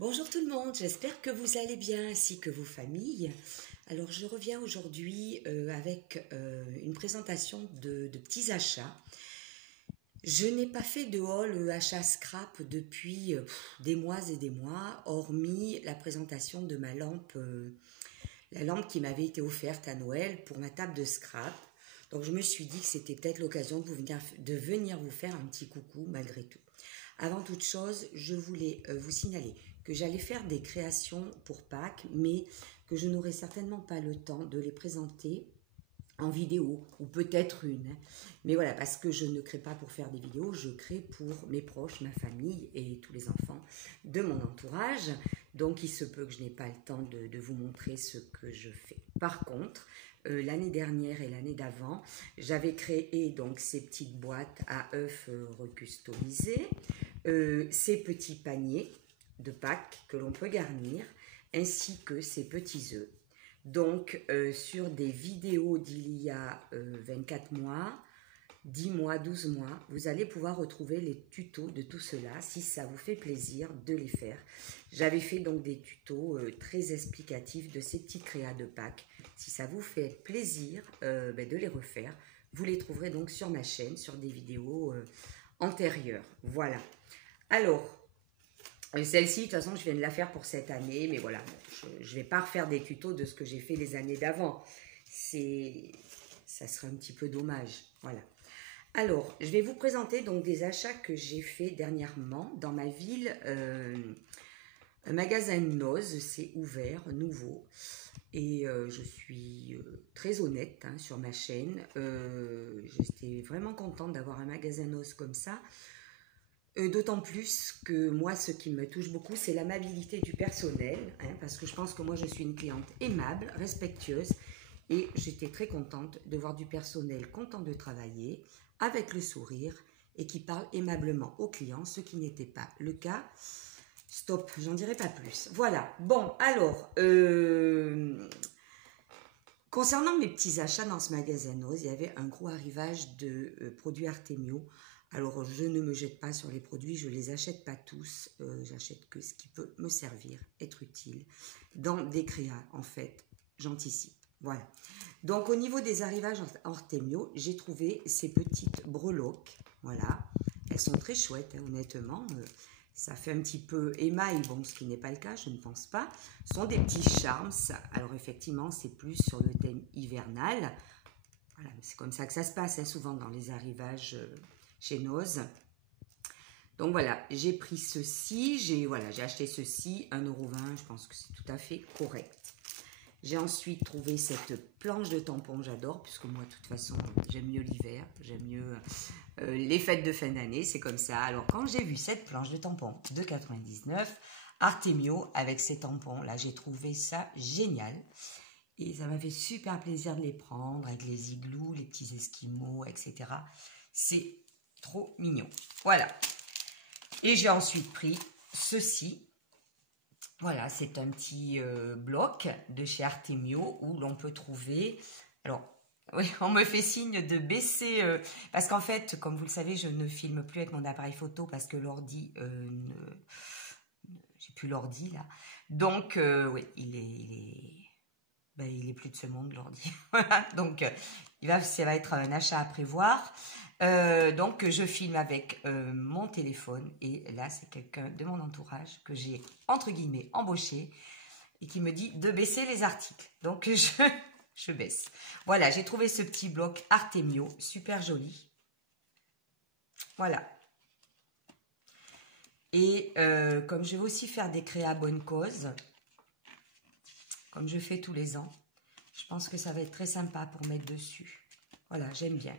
Bonjour tout le monde, j'espère que vous allez bien ainsi que vos familles. Alors je reviens aujourd'hui avec une présentation de petits achats. Je n'ai pas fait de haul achat scrap depuis des mois et des mois, hormis la présentation de ma lampe, la lampe qui m'avait été offerte à Noël pour ma table de scrap. Donc je me suis dit que c'était peut-être l'occasion de venir vous faire un petit coucou malgré tout. Avant toute chose, je voulais vous signaler que j'allais faire des créations pour Pâques, mais que je n'aurai certainement pas le temps de les présenter en vidéo, ou peut-être une. Mais voilà, parce que je ne crée pas pour faire des vidéos, je crée pour mes proches, ma famille et tous les enfants de mon entourage. Donc il se peut que je n'ai pas le temps de vous montrer ce que je fais. Par contre, l'année dernière et l'année d'avant, j'avais créé donc ces petites boîtes à œufs recustomisés, ces petits paniers de Pâques que l'on peut garnir, ainsi que ces petits œufs. Donc, sur des vidéos d'il y a 24 mois, 10 mois, 12 mois, vous allez pouvoir retrouver les tutos de tout cela, si ça vous fait plaisir de les faire. J'avais fait donc des tutos très explicatifs de ces petits créas de Pâques. Si ça vous fait plaisir de les refaire, vous les trouverez donc sur ma chaîne, sur des vidéos antérieures. Voilà. Alors, celle-ci, de toute façon, je viens de la faire pour cette année, mais voilà, je ne vais pas refaire des tutos de ce que j'ai fait les années d'avant. Ça serait un petit peu dommage, voilà. Alors, je vais vous présenter donc des achats que j'ai fait dernièrement dans ma ville. Un magasin Noz s'est ouvert, nouveau, et je suis très honnête sur ma chaîne. J'étais vraiment contente d'avoir un magasin Noz comme ça. D'autant plus que moi, ce qui me touche beaucoup, c'est l'amabilité du personnel, parce que je pense que moi, je suis une cliente aimable, respectueuse, et j'étais très contente de voir du personnel content de travailler, avec le sourire, et qui parle aimablement aux clients, ce qui n'était pas le cas. Stop, j'en dirai pas plus. Voilà, bon, alors, concernant mes petits achats dans ce magasin Noz, il y avait un gros arrivage de produits Artemio. Alors, je ne me jette pas sur les produits, je ne les achète pas tous, j'achète que ce qui peut me servir, être utile. Dans des créas, en fait, j'anticipe. Voilà. Donc, au niveau des arrivages Artemio, j'ai trouvé ces petites breloques. Voilà. Elles sont très chouettes, honnêtement. Ça fait un petit peu émail, bon, ce qui n'est pas le cas, je ne pense pas. Ce sont des petits charms. Alors, effectivement, c'est plus sur le thème hivernal. Voilà, c'est comme ça que ça se passe, souvent dans les arrivages chez Noz. Donc voilà, j'ai pris ceci, j'ai acheté ceci, 1,20 €, je pense que c'est tout à fait correct. J'ai ensuite trouvé cette planche de tampons, j'adore, puisque moi, de toute façon, j'aime mieux l'hiver, j'aime mieux les fêtes de fin d'année, c'est comme ça. Alors, quand j'ai vu cette planche de tampons de 99, Artemio, avec ces tampons-là, j'ai trouvé ça génial. Et ça m'a fait super plaisir de les prendre, avec les igloos, les petits esquimaux, etc. C'est trop mignon. Voilà. Et j'ai ensuite pris ceci. Voilà, c'est un petit bloc de chez Artemio où l'on peut trouver... Alors, oui, on me fait signe de baisser... parce qu'en fait, comme vous le savez, je ne filme plus avec mon appareil photo parce que l'ordi... j'ai plus l'ordi, là. Donc, oui, il est plus de ce monde, l'ordi. Voilà, donc ça va être un achat à prévoir. Donc, je filme avec mon téléphone. Et là, c'est quelqu'un de mon entourage que j'ai, entre guillemets, embauché et qui me dit de baisser les articles. Donc, je baisse. Voilà, j'ai trouvé ce petit bloc Artemio, super joli. Voilà. Et comme je vais aussi faire des créas bonne cause, comme je fais tous les ans, je pense que ça va être très sympa pour mettre dessus. Voilà, j'aime bien.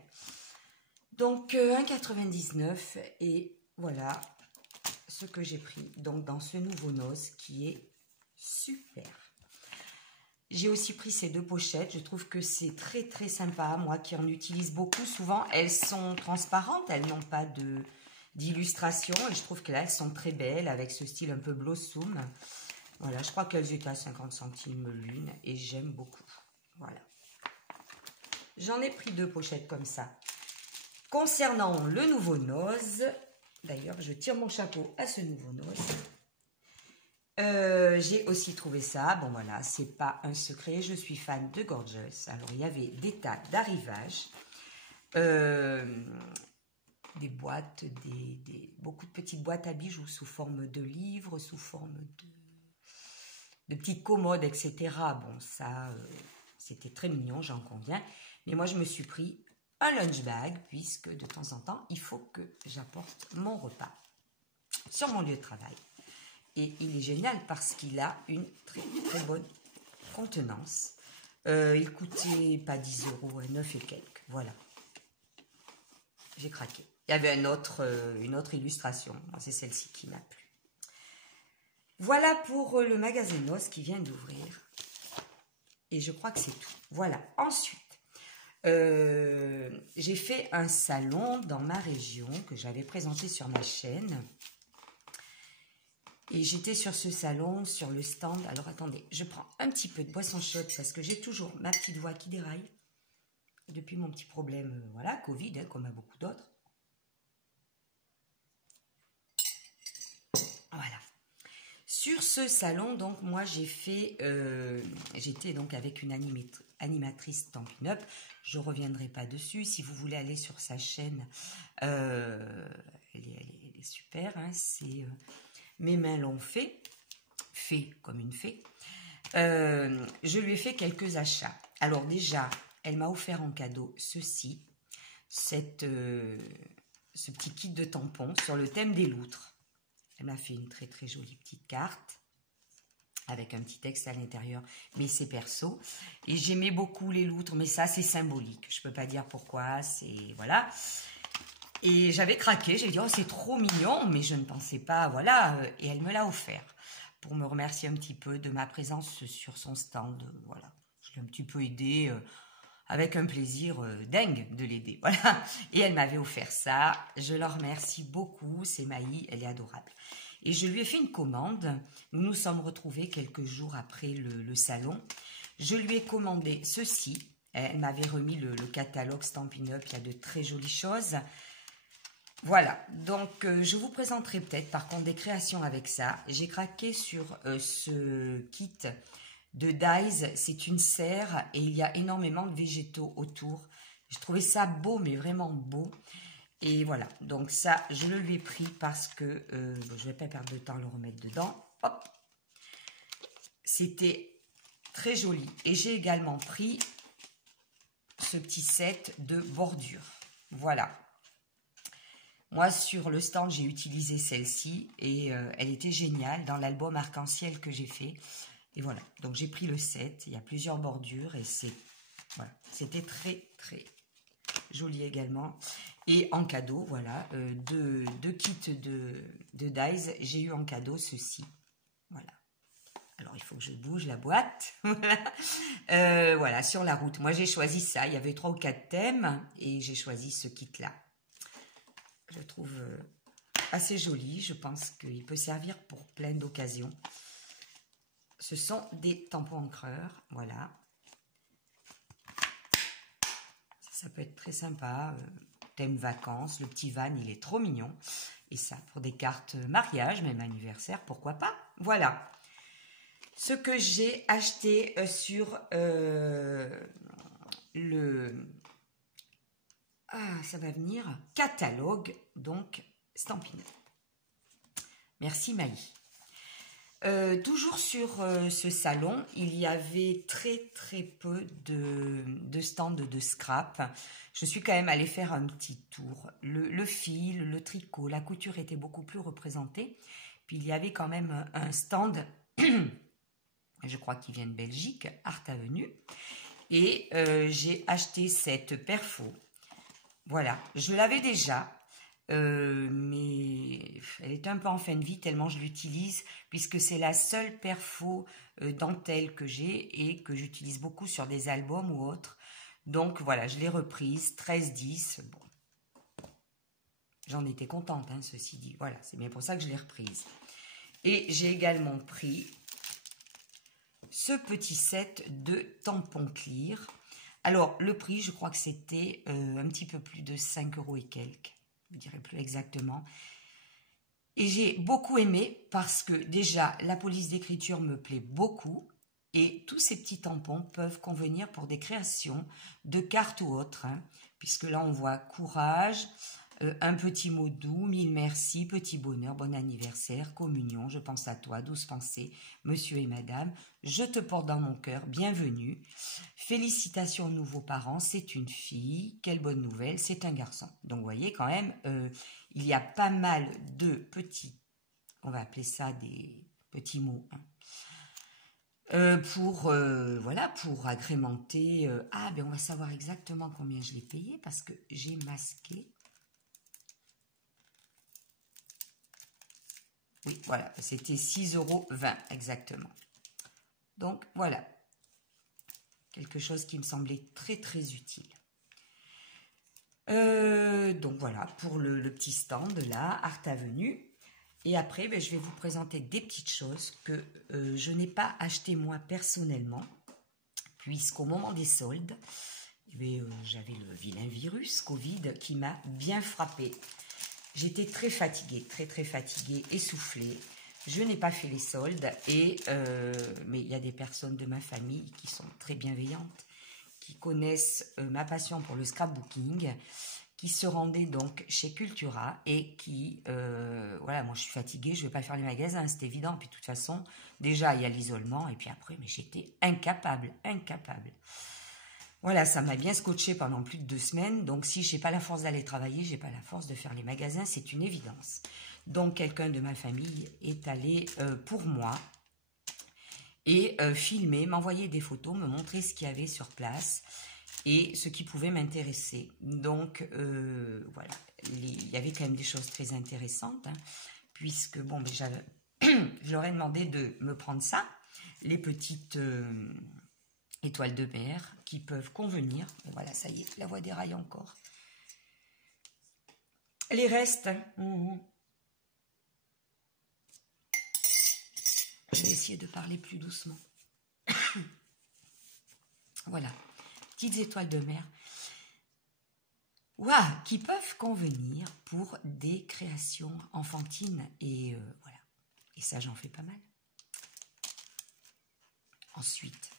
Donc, 1,99 € et voilà ce que j'ai pris donc dans ce nouveau Noz qui est super. J'ai aussi pris ces deux pochettes. Je trouve que c'est très, très sympa. Moi qui en utilise beaucoup, souvent, elles sont transparentes. Elles n'ont pas d'illustration. Et je trouve que là, elles sont très belles avec ce style un peu blossom. Voilà, je crois qu'elles étaient à 50 centimes l'une et j'aime beaucoup. Voilà. J'en ai pris deux pochettes comme ça. Concernant le nouveau Noz, d'ailleurs, je tire mon chapeau à ce nouveau Noz. J'ai aussi trouvé ça. Bon voilà, c'est pas un secret. Je suis fan de Gorgeous. Alors il y avait des tas d'arrivages, des boîtes, beaucoup de petites boîtes à bijoux sous forme de livres, sous forme de petites commodes, etc. Bon ça, c'était très mignon, j'en conviens. Mais moi je me suis pris un lunch bag puisque de temps en temps il faut que j'apporte mon repas sur mon lieu de travail. Et il est génial parce qu'il a une très très bonne contenance. Il coûtait pas 10 euros, 9 et quelques. Voilà. J'ai craqué. Il y avait une autre illustration. Moi, c'est celle-ci qui m'a plu. Voilà pour le magasin Noz qui vient d'ouvrir. Et je crois que c'est tout. Voilà. Ensuite, j'ai fait un salon dans ma région que j'avais présenté sur ma chaîne. Et j'étais sur ce salon, sur le stand. Alors attendez, je prends un petit peu de boisson chaude parce que j'ai toujours ma petite voix qui déraille. Depuis mon petit problème, voilà, Covid, hein, comme à beaucoup d'autres. Voilà. Sur ce salon, donc, moi, j'ai fait... j'étais donc avec une animatrice Stampin' Up. Je ne reviendrai pas dessus. Si vous voulez aller sur sa chaîne, elle est super. Hein, c'est... Mes mains l'ont fait comme une fée. Je lui ai fait quelques achats. Alors déjà, elle m'a offert en cadeau ceci, ce petit kit de tampons sur le thème des loutres. Elle m'a fait une très très jolie petite carte avec un petit texte à l'intérieur, mais c'est perso. Et j'aimais beaucoup les loutres, mais ça c'est symbolique. Je peux pas dire pourquoi, c'est voilà. Et j'avais craqué, j'ai dit, oh, c'est trop mignon, mais je ne pensais pas, voilà. Et elle me l'a offert pour me remercier un petit peu de ma présence sur son stand. Voilà, je l'ai un petit peu aidé avec un plaisir dingue de l'aider. Voilà. Et elle m'avait offert ça. Je la remercie beaucoup. C'est Maï, elle est adorable. Et je lui ai fait une commande. Nous nous sommes retrouvés quelques jours après le salon. Je lui ai commandé ceci. Elle m'avait remis le catalogue Stampin' Up. Il y a de très jolies choses. Voilà, donc je vous présenterai peut-être par contre des créations avec ça. J'ai craqué sur ce kit de Dies, c'est une serre et il y a énormément de végétaux autour. Je trouvais ça beau, mais vraiment beau. Et voilà, donc ça, je le lui ai pris parce que je ne vais pas perdre de temps à le remettre dedans. Hop, c'était très joli. Et j'ai également pris ce petit set de bordure. Voilà. Moi, sur le stand, j'ai utilisé celle-ci et elle était géniale dans l'album arc-en-ciel que j'ai fait. Et voilà, donc j'ai pris le set, il y a plusieurs bordures et voilà, c'était très très joli également. Et en cadeau, voilà, deux kits de Dies, j'ai eu en cadeau ceci. Voilà. Alors, il faut que je bouge la boîte. Voilà, sur la route. Moi, j'ai choisi ça. Il y avait 3 ou 4 thèmes et j'ai choisi ce kit-là. Je le trouve assez joli. Je pense qu'il peut servir pour plein d'occasions. Ce sont des tampons encreurs. Voilà. Ça peut être très sympa. Thème vacances. Le petit van, il est trop mignon. Et ça, pour des cartes mariage, même anniversaire, pourquoi pas. Voilà. Ce que j'ai acheté sur ça va venir, catalogue, donc Stampin' Up. Merci Maï. Toujours sur ce salon, il y avait très très peu de stands de scrap. Je suis quand même allée faire un petit tour. Le fil, le tricot, la couture était beaucoup plus représentée. Puis il y avait quand même un stand, je crois qu'il vient de Belgique, Art Avenue. Et j'ai acheté cette perfo. Voilà, je l'avais déjà, mais elle est un peu en fin de vie tellement je l'utilise, puisque c'est la seule perfo dentelle que j'ai et que j'utilise beaucoup sur des albums ou autres. Donc voilà, je l'ai reprise, 13-10. Bon, j'en étais contente, hein, ceci dit. Voilà, c'est bien pour ça que je l'ai reprise. Et j'ai également pris ce petit set de tampons clear. Alors, le prix, je crois que c'était un petit peu plus de 5 € et quelques. Je ne dirais plus exactement. Et j'ai beaucoup aimé parce que déjà, la police d'écriture me plaît beaucoup. Et tous ces petits tampons peuvent convenir pour des créations de cartes ou autres, hein, puisque là on voit courage, un petit mot doux, mille merci, petit bonheur, bon anniversaire, communion, je pense à toi, douce pensée, monsieur et madame, je te porte dans mon cœur, bienvenue, félicitations aux nouveaux parents, c'est une fille, quelle bonne nouvelle, c'est un garçon. Donc vous voyez quand même, il y a pas mal de petits, on va appeler ça des petits mots, hein, voilà, pour agrémenter. Ben on va savoir exactement combien je l'ai payé parce que j'ai masqué. Oui, voilà, c'était 6,20 € exactement. Donc voilà, quelque chose qui me semblait très très utile. Donc voilà, pour le petit stand là, Art Avenue. Et après, ben, je vais vous présenter des petites choses que je n'ai pas achetées moi personnellement, puisqu'au moment des soldes, j'avais le vilain virus Covid qui m'a bien frappé. J'étais très fatiguée, très très fatiguée, essoufflée. Je n'ai pas fait les soldes, mais il y a des personnes de ma famille qui sont très bienveillantes, qui connaissent ma passion pour le scrapbooking, qui se rendaient donc chez Cultura et qui, voilà, moi je suis fatiguée, je ne vais pas faire les magasins, c'est évident. Puis de toute façon, déjà il y a l'isolement et puis après, mais j'étais incapable. Voilà, ça m'a bien scotché pendant plus de 2 semaines. Donc si je n'ai pas la force d'aller travailler, je n'ai pas la force de faire les magasins, c'est une évidence. Donc quelqu'un de ma famille est allé pour moi et filmer, m'envoyer des photos, me montrer ce qu'il y avait sur place et ce qui pouvait m'intéresser. Donc voilà, il y avait quand même des choses très intéressantes, hein, puisque bon, ben, je leur ai demandé de me prendre ça, les petites étoiles de mer qui peuvent convenir. Et voilà, ça y est, la voix déraille encore. Les restes, je vais essayer de parler plus doucement. Voilà, petites étoiles de mer. Waouh, qui peuvent convenir pour des créations enfantines. Et voilà. Et ça, j'en fais pas mal. Ensuite,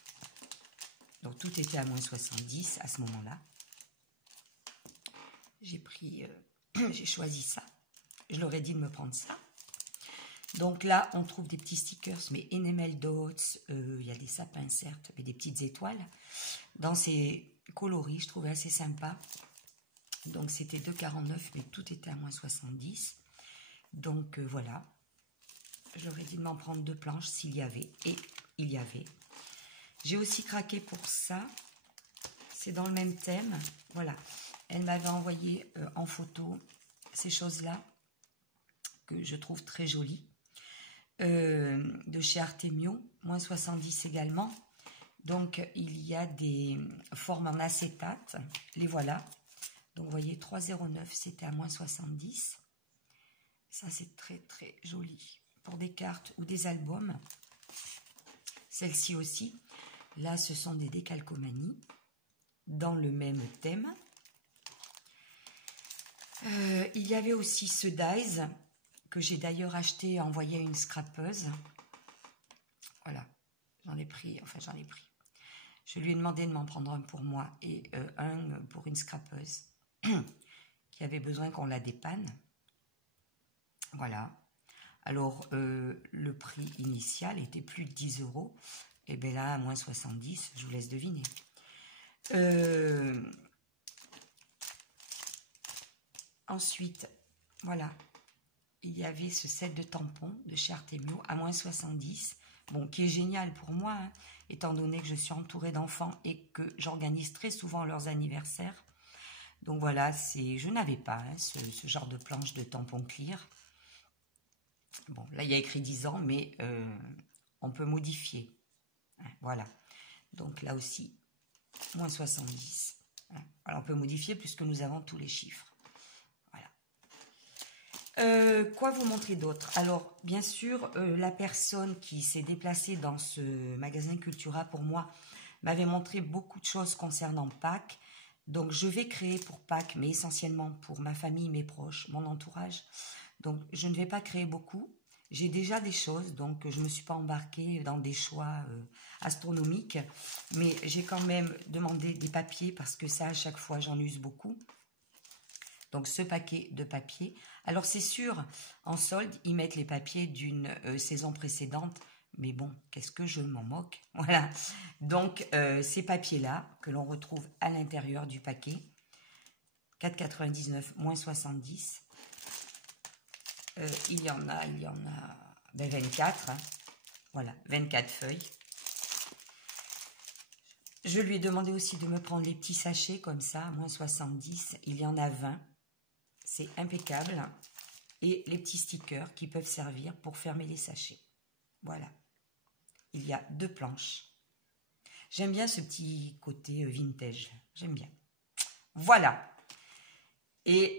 donc tout était à moins 70 à ce moment-là. J'ai pris, j'ai choisi ça. Je leur ai dit de me prendre ça. Donc là, on trouve des petits stickers, mais enamel dots, il y a des sapins certes, mais des petites étoiles. Dans ces coloris, je trouvais assez sympa. Donc c'était 2,49 €, mais tout était à moins 70. Donc voilà. Je leur ai dit de m'en prendre 2 planches s'il y avait, et il y avait. J'ai aussi craqué pour ça. C'est dans le même thème. Voilà. Elle m'avait envoyé en photo ces choses-là que je trouve très jolies. De chez Artemio, moins 70 également. Donc il y a des formes en acétate. Les voilà. Donc vous voyez, 3,09 €, c'était à moins 70. Ça c'est très très joli pour des cartes ou des albums. Celle-ci aussi. Là, ce sont des décalcomanies dans le même thème. Il y avait aussi ce dies que j'ai d'ailleurs acheté et envoyé à une scrapeuse. Voilà, j'en ai pris. Je lui ai demandé de m'en prendre un pour moi et un pour une scrapeuse qui avait besoin qu'on la dépanne. Voilà. Alors, le prix initial était plus de 10 €. Et bien là, à moins 70, je vous laisse deviner. Ensuite, voilà. Il y avait ce set de tampons de chez Artemio à moins 70. Bon, qui est génial pour moi, hein, étant donné que je suis entourée d'enfants et que j'organise très souvent leurs anniversaires. Donc voilà, je n'avais pas hein, ce genre de planche de tampons clear. Bon, là, il y a écrit 10 ans, mais on peut modifier. Voilà. Donc là aussi, moins 70. Alors, on peut modifier puisque nous avons tous les chiffres. Voilà. Quoi vous montrer d'autre? Alors, bien sûr, la personne qui s'est déplacée dans ce magasin Cultura, pour moi, m'avait montré beaucoup de choses concernant Pâques. Donc, je vais créer pour Pâques, mais essentiellement pour ma famille, mes proches, mon entourage, Donc, je ne vais pas créer beaucoup. J'ai déjà des choses, donc je ne me suis pas embarquée dans des choix astronomiques. Mais j'ai quand même demandé des papiers parce que ça, à chaque fois, j'en use beaucoup. Donc, ce paquet de papier. Alors, c'est sûr, en solde, ils mettent les papiers d'une saison précédente. Mais bon, qu'est-ce que je m'en moque? Voilà. Donc, ces papiers-là, que l'on retrouve à l'intérieur du paquet, 4,99 moins 70. Il y en a ben 24. Hein. Voilà, 24 feuilles. Je lui ai demandé aussi de me prendre les petits sachets comme ça, moins 70. Il y en a 20. C'est impeccable. Et les petits stickers qui peuvent servir pour fermer les sachets. Voilà. Il y a 2 planches. J'aime bien ce petit côté vintage. J'aime bien. Voilà. Et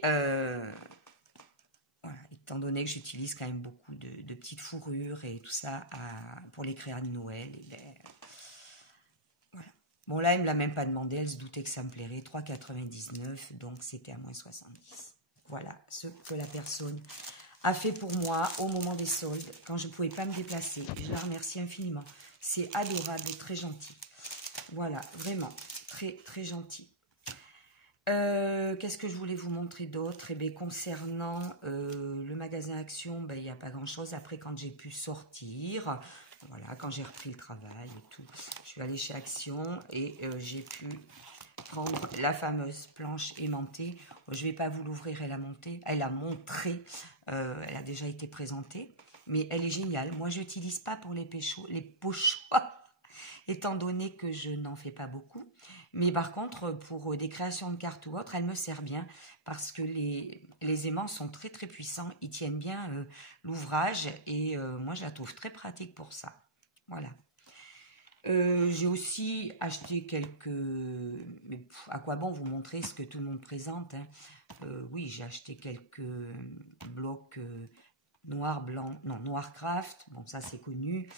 voilà, étant donné que j'utilise quand même beaucoup de petites fourrures et tout ça pour les créas de Noël, et ben, voilà. Bon, là, elle ne me l'a même pas demandé. Elle se doutait que ça me plairait. 3,99. Donc, c'était à moins 70. Voilà ce que la personne a fait pour moi au moment des soldes, quand je ne pouvais pas me déplacer. Je la remercie infiniment. C'est adorable et très gentil. Voilà, vraiment, très, très gentil. Qu'est-ce que je voulais vous montrer d'autre? Eh bien, concernant le magasin Action, ben, il n'y a pas grand-chose. Après, quand j'ai pu sortir, voilà, quand j'ai repris le travail et tout, je suis allée chez Action et j'ai pu prendre la fameuse planche aimantée. Je ne vais pas vous l'ouvrir, elle a monté, elle a montré, elle a déjà été présentée, mais elle est géniale. Moi, je n'utilise pas pour les pochoirs, étant donné que je n'en fais pas beaucoup. Mais par contre, pour des créations de cartes ou autres, elle me sert bien parce que les aimants sont très très puissants. Ils tiennent bien l'ouvrage et moi, je la trouve très pratique pour ça. Voilà. J'ai aussi acheté quelques... Mais à quoi bon vous montrer ce que tout le monde présente, hein. Oui, j'ai acheté quelques blocs noir, blanc... Non, noir craft. Bon, ça, c'est connu.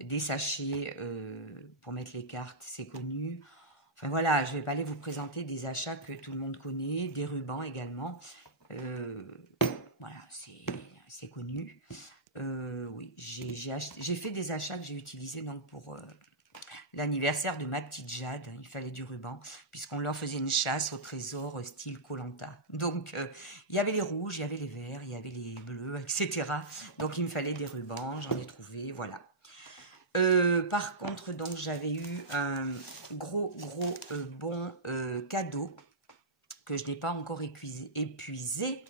Des sachets pour mettre les cartes, c'est connu. Enfin, voilà, je ne vais pas aller vous présenter des achats que tout le monde connaît. Des rubans également. Voilà, c'est connu. Oui, j'ai fait des achats que j'ai utilisés donc pour... l'anniversaire de ma petite Jade, il fallait du ruban, puisqu'on leur faisait une chasse au trésor style Koh-Lanta. Donc, il y avait les rouges, il y avait les verts, il y avait les bleus, etc. Donc, il me fallait des rubans, j'en ai trouvé, voilà. Par contre, donc, j'avais eu un gros bon cadeau que je n'ai pas encore épuisé.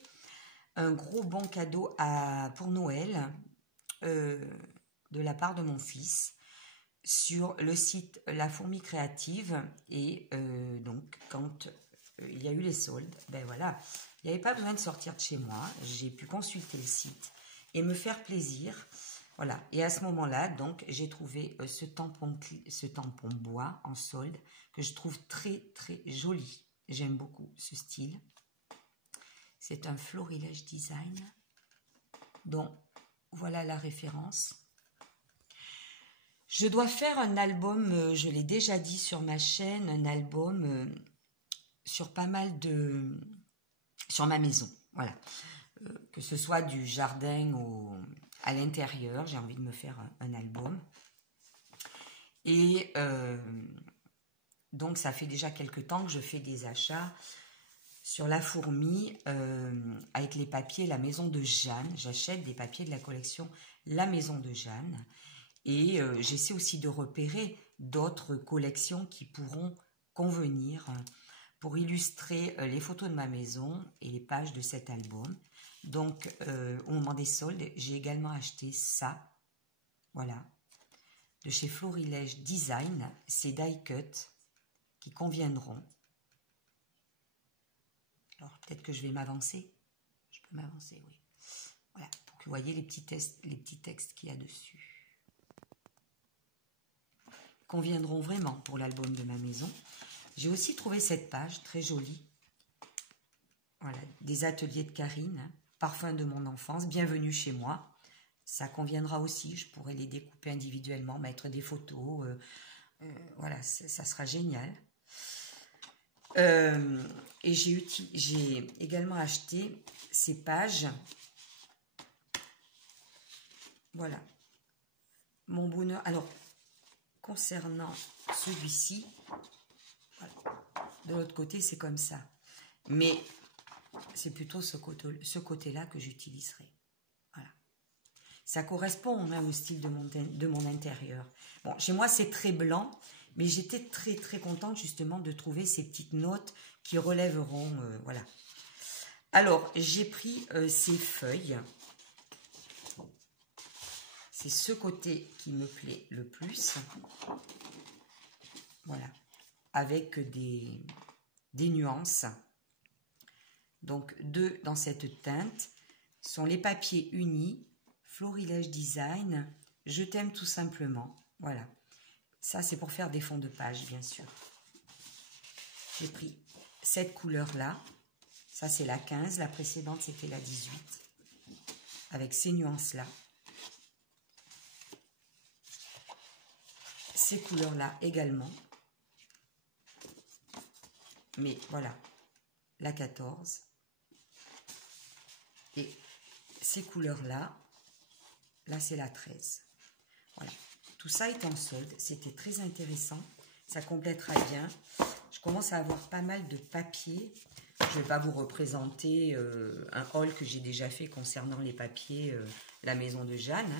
Un gros bon cadeau pour Noël de la part de mon fils, sur le site La Fourmi Créative. Et donc, quand il y a eu les soldes, ben voilà, il n'y avait pas besoin de sortir de chez moi. J'ai pu consulter le site et me faire plaisir. Voilà. Et à ce moment-là, donc, j'ai trouvé ce tampon bois en solde que je trouve très, très joli. J'aime beaucoup ce style. C'est un florilège design. Donc, voilà la référence. Je dois faire un album, je l'ai déjà dit sur ma chaîne, un album sur pas mal de... sur ma maison, voilà. Que ce soit du jardin à l'intérieur, j'ai envie de me faire un album. Et donc, ça fait déjà quelques temps que je fais des achats sur La Fourmi avec les papiers La Maison de Jeanne. J'achète des papiers de la collection La Maison de Jeanne. Et j'essaie aussi de repérer d'autres collections qui pourront convenir pour illustrer les photos de ma maison et les pages de cet album. Donc, au moment des soldes, j'ai également acheté ça. Voilà. De chez Florilège Design. C'est die cut qui conviendront. Alors, peut-être que je vais m'avancer. Je peux m'avancer, oui. Voilà, pour que vous voyez les petits textes qu'il y a dessus. Conviendront vraiment pour l'album de ma maison. J'ai aussi trouvé cette page très jolie. Voilà, des ateliers de Karine, hein, parfum de mon enfance, bienvenue chez moi. Ça conviendra aussi, je pourrais les découper individuellement, mettre des photos. Voilà, ça sera génial. Et j'ai également acheté ces pages voilà, mon bonheur. Alors, concernant celui-ci, voilà, de l'autre côté, c'est comme ça. Mais c'est plutôt ce côté-là que j'utiliserai. Voilà. Ça correspond hein, au style de mon intérieur. Bon, chez moi, c'est très blanc, mais j'étais très, très contente justement de trouver ces petites notes qui relèveront, voilà. Alors, j'ai pris ces feuilles. C'est ce côté qui me plaît le plus. Voilà. Avec des nuances. Donc, 2 dans cette teinte sont les papiers unis, Florilège Design. Je t'aime tout simplement. Voilà. Ça, c'est pour faire des fonds de page, bien sûr. J'ai pris cette couleur-là. Ça, c'est la 15. La précédente, c'était la 18. Avec ces nuances-là. Ces couleurs-là également. Mais voilà, la 14. Et ces couleurs-là, là, c'est la 13. Voilà. Tout ça est en solde. C'était très intéressant. Ça complétera bien. Je commence à avoir pas mal de papiers. Je ne vais pas vous représenter un haul que j'ai déjà fait concernant les papiers, la maison de Jeanne.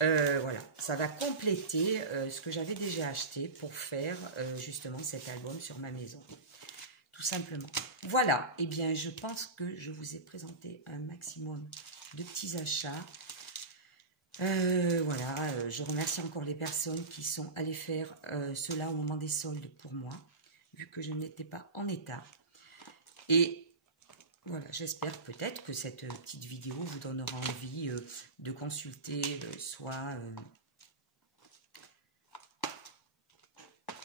Hein. Voilà, ça va compléter ce que j'avais déjà acheté pour faire justement cet album sur ma maison. Tout simplement. Voilà, et eh bien je pense que je vous ai présenté un maximum de petits achats. Voilà, je remercie encore les personnes qui sont allées faire cela au moment des soldes pour moi, vu que je n'étais pas en état. Et voilà, j'espère peut-être que cette petite vidéo vous donnera envie de consulter soit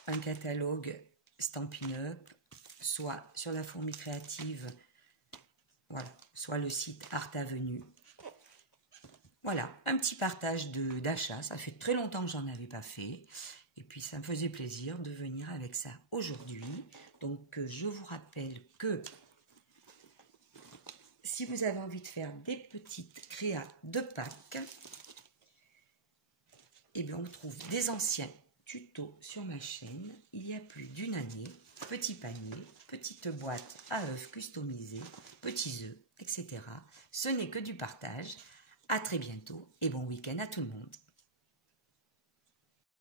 un catalogue Stampin' Up, soit sur la fourmi créative, voilà, soit le site Art Avenue. Voilà, un petit partage d'achat. Ça fait très longtemps que j'en avais pas fait. Et puis, ça me faisait plaisir de venir avec ça aujourd'hui. Donc, je vous rappelle que si vous avez envie de faire des petites créas de Pâques, eh bien, on trouve des anciens tutos sur ma chaîne. Il y a plus d'une année. Petits paniers, petites boîtes à œufs customisées, petits œufs, etc. Ce n'est que du partage. À très bientôt et bon week-end à tout le monde.